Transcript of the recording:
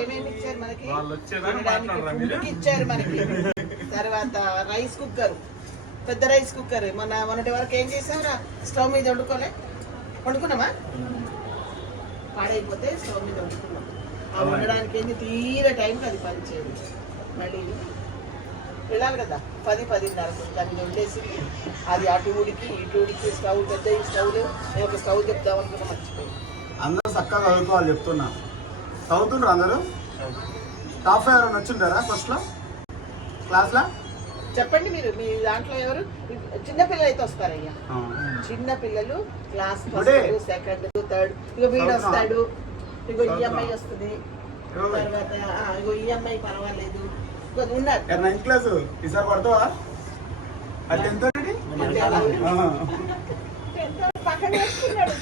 ఏమేమి ఇచ్చారు మనకి? ఫుడ్ ఇచ్చారు మనకి. తర్వాత రైస్ కుక్కర్, పెద్ద రైస్ కుక్కర్. మొన్నటి వరకు ఏం చేసావురా? స్టవ్ మీద వండుకున్నామా? పాడైపోతే స్టవ్ మీద వండుకున్నాం. ఆ వండడానికి ఏంటి తీర టైంకి అది పనిచేయదు. మళ్ళీ వెళ్ళాలి కదా, 10-10:30 దాన్ని వండేసింది. అది అటు ఉడికి ఇటు ఉడికి స్టవ్ పెద్ద స్టవ్లు. నేను ఒక స్టవ్ చెప్దాం అనుకున్నా, మర్చిపోయింది. అందరూ చక్కగా చదువుకోవాలి చెప్తున్నా. చదువుతుండ్రు అందరూ? టాప్ 5 ఎవరైనా వచ్చింటారా ఫస్ట్లో క్లాస్లో? చెప్పండి మీరు, మీ దాంట్లో ఎవరు చిన్నపిల్లలు అయితే వస్తారయ్యా? చిన్నపిల్లలు క్లాస్ ఫస్ట్, సెకండ్, థర్డ్. ఇక వీడు వస్తాడు, ఇగో ఈఎంఐ వస్తుంది. తర్వాత ఇగో ఈఎంఐ పర్వాలేదు ఉన్నారు. 9th క్లాస్ ఈసారి పడతావా? అది 10th పక్కన వేసుకున్నాడు.